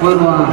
போயிடுவான்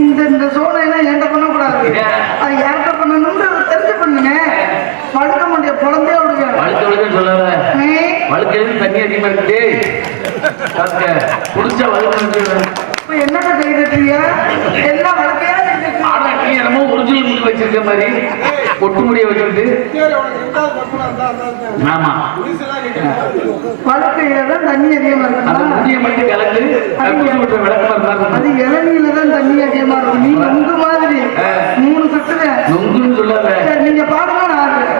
இந்த சோனைனா என்கிட்ட பண்ணக்கூடாது. அது யார்கிட்ட பண்ணணும்ன்றது தெரிஞ்சு பண்ணுங்க. வழுக்க முடிய குழந்தைய விடுங்க. வழுக்க சொல்லாத. வழுக்கிறது தண்ணி அதிகமா இருக்கு. குடிச்சா வழுக்க என்னங்க கை கட்டுறீங்க? எல்லாம் வழுக்கையா என்னமோ ஒரிஜினல் முடி வச்சிருக்க மாதிரி ஒட்டு முடிய வச்சுட்டு. ஆமா, வழுக்கையில தான் தண்ணி அதிகமா இருக்கு. அந்த முடிய மட்டும் கலந்து விளக்கம். அது இளநீல தான் தண்ணி அதிகமா இருக்கும். நீ நொங்கு மாதிரி 3 சட்டுல நொங்குன்னு சொல்லாத. நீங்க பாடுங்க நான் ஆடுறேன்.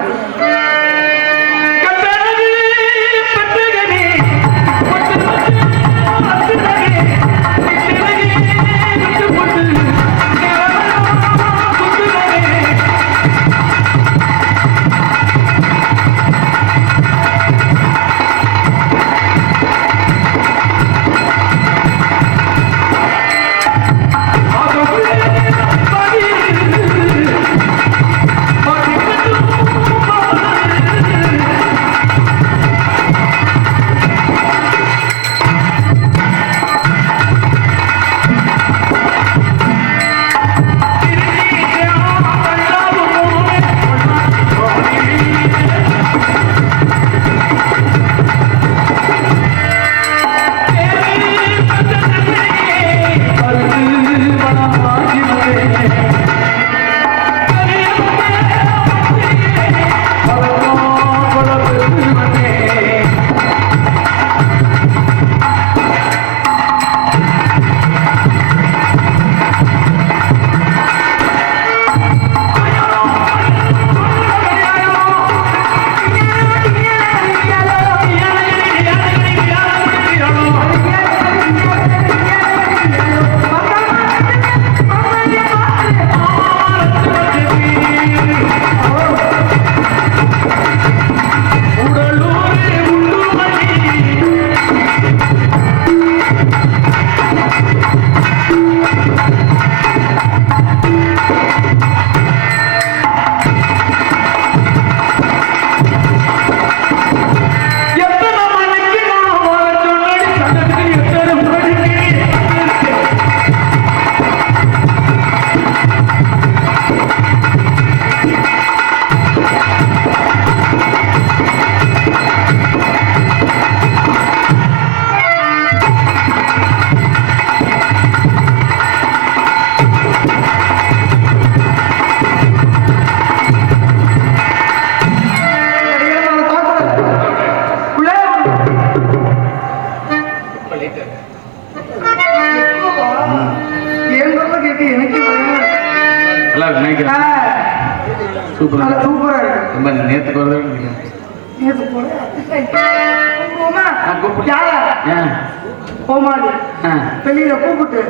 வெளியில கூப்பிட்டு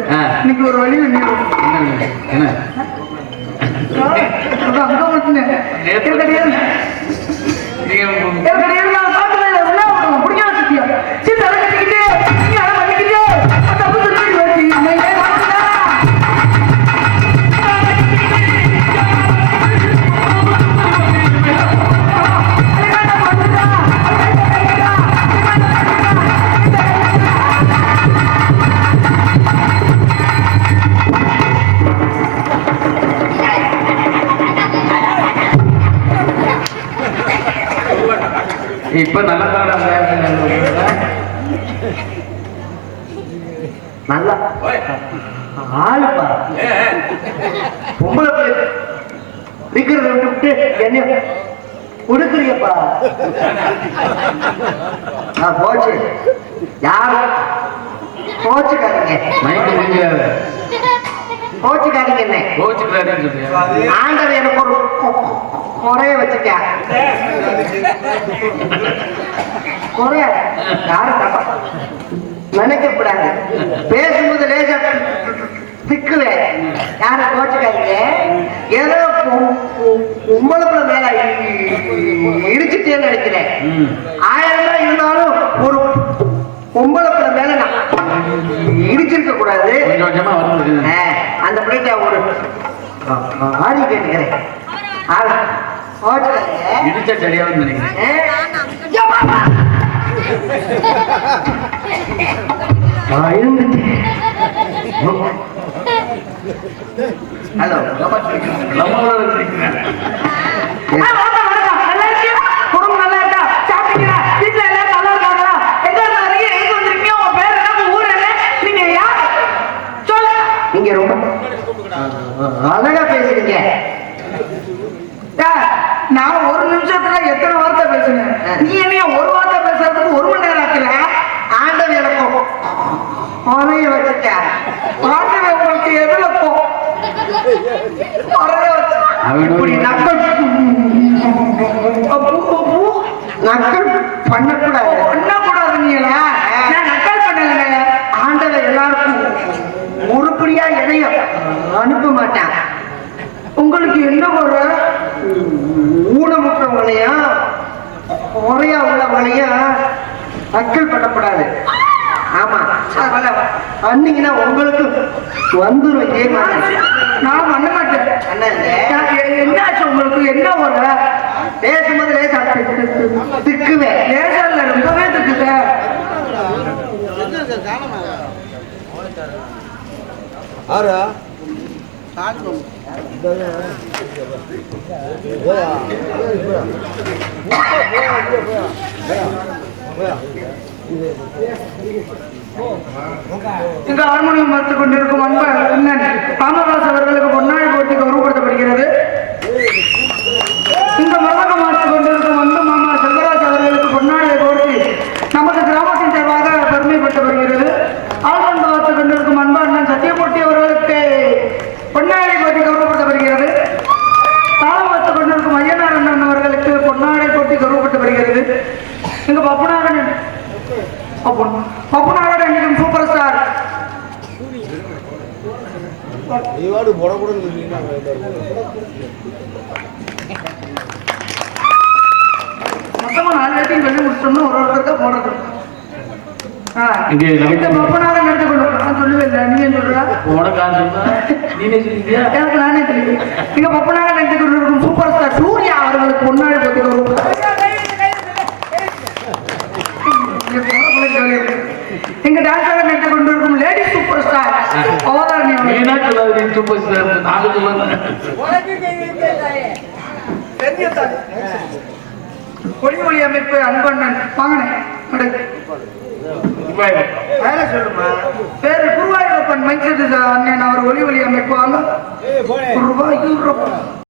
இன்னைக்கு ஒரு வழி இப்ப நல்லா நல்லா ஆளுப்பா பொம்பளை விற்கிறத விட்டு என்ன கொடுக்குறீங்கப்பா. போச்சு யாரு போச்சுக்காரங்க போச்சுக்காரங்க என்ன ஆண்டவர் எனக்கு ஒரு குறைய வச்சுட்டேன். குறைய யாரு நினைக்கப்படாது. பேசும்போது லேசா திக்குவேன். யாரு கோச்சுக்காரங்க ஏதோ உம்பளப்புல மேல இடிச்சுட்டேன்னு நினைக்கிறேன். 1000 ரூபாய் இருந்தாலும் ஒரு பொம்பளப்புல மேல நான் இடிச்சிருக்க கூடாது. அந்த பிள்ளைட்ட ஒரு ஆடி கேட்டுக்கிறேன். இடிச்சா சரியாவும் நினைக்கிறேன். ஹலோ நம்மளோட வச்சிருக்கிறேன். நல்லா இருக்கியா? குடும்பம் நல்லா இருக்கா? சாப்பிட்டீங்களா? வீட்டுல எல்லாரும் நல்லா இருக்காங்களா? எங்க இருந்து வரீங்க? எங்க வந்திருக்கீங்க? உங்க பேர் என்ன? உங்க ஊர் என்ன? நீங்க யார்? சொல்லு. நீங்க ரொம்ப அழகா பேசுறீங்க. நான் ஒரு நிமிஷத்துல எத்தனை வார்த்தை பேசுனேன்? நீ என்னைய ஒரு வார்த்தை பேசுறதுக்கு 1 மணி நேரம் ஆக்குற? ஆண்டவன் எனக்கும் உரைய வச்சுட்ட. ஆண்டவன் உங்களுக்கு எதுல போ? இப்படி நக்கல் நக்கல் பண்ணக்கூடாது. பண்ணக்கூடாது. நீங்களா? நான் நக்கல் பண்ணல. ஆண்டவன் எல்லாருக்கும் உருப்படியா எதையும் அனுப்ப மாட்டான். உங்களுக்கு என்ன ஒரு ஊனமுற்றவங்களையும் முறையா உள்ளவங்களையும் நக்கல் பண்ணக்கூடாது. ஆமா அன்னிங்கன்னா உங்களுக்கு வந்துடும் இதே மாதிரி. நான் பண்ண மாட்டேன். என்னாச்சு உங்களுக்கு? என்ன ஒரு பேசும்போது லேசா திக்குவேன். லேசர்ல ரொம்பவே திக்குத. இங்கு ஹார்மோனியம் பார்த்துக் கொண்டிருக்கும் அன்பு அண்ணன் ராமதாஸ் அவர்களுக்கு பொன்னாழி போட்டி கௌரவப்படுத்தப்படுகிறது. இந்த மரகம் பார்த்துக் கொண்டிருக்கும் அன்பு மாமா செல்வராஜ் அவர்களுக்கு பொன்னாழை போட்டி நமது கிராமத்தின் சார்பாக பெருமைப்பட்டு வருகிறது. ஆழ்மன் பார்த்துக் கொண்டிருக்கும் அன்பு அண்ணன் சத்தியமூர்த்தி அவர்களுக்கு பொன்னாழை போட்டி கௌரவப்படுத்தப்படுகிறது. தாளம் பார்த்துக் கொண்டிருக்கும் ஐயனார் அண்ணன் அவர்களுக்கு பொன்னாழை போட்டி கௌரவப்பட்டு வருகிறது. இங்கு பப்புநாதன் பப்புநாதன் சூப்பர் ஸ்டார் மொத்தமா 4 வேட்டையும் வெளியே முடிச்சோம்னா ஒருத்தருக்கா போடுறது. இந்த பப்புநாதன் எடுத்துக்கொண்டு நான் சொல்லவே இல்லை. நீ ஏன் சொல்ற? எனக்கு நானே தெரியும். இங்க பப்புநாதன் எடுத்துக்கொண்டு இருக்கும் சூப்பர் ஸ்டார் சூர்யா அவர்களுக்கு பொன்னாழை போட்டி கௌரவம். எங்க டான்ஸாக நட்டு கொண்டிருக்கும் லேடி சூப்பர் ஸ்டார் அவதாரணி சூப்பர் ஸ்டார் ஒளி ஒளி அமைப்பு அன்பண்ணன் வாங்கினேன். வேலை சொல்லுமா. பேரு குருவாயூரப்பன் மைசூர் அண்ணன் அவர் ஒளி ஒளி அமைப்பு வாங்க. குருவாயூரப்பன்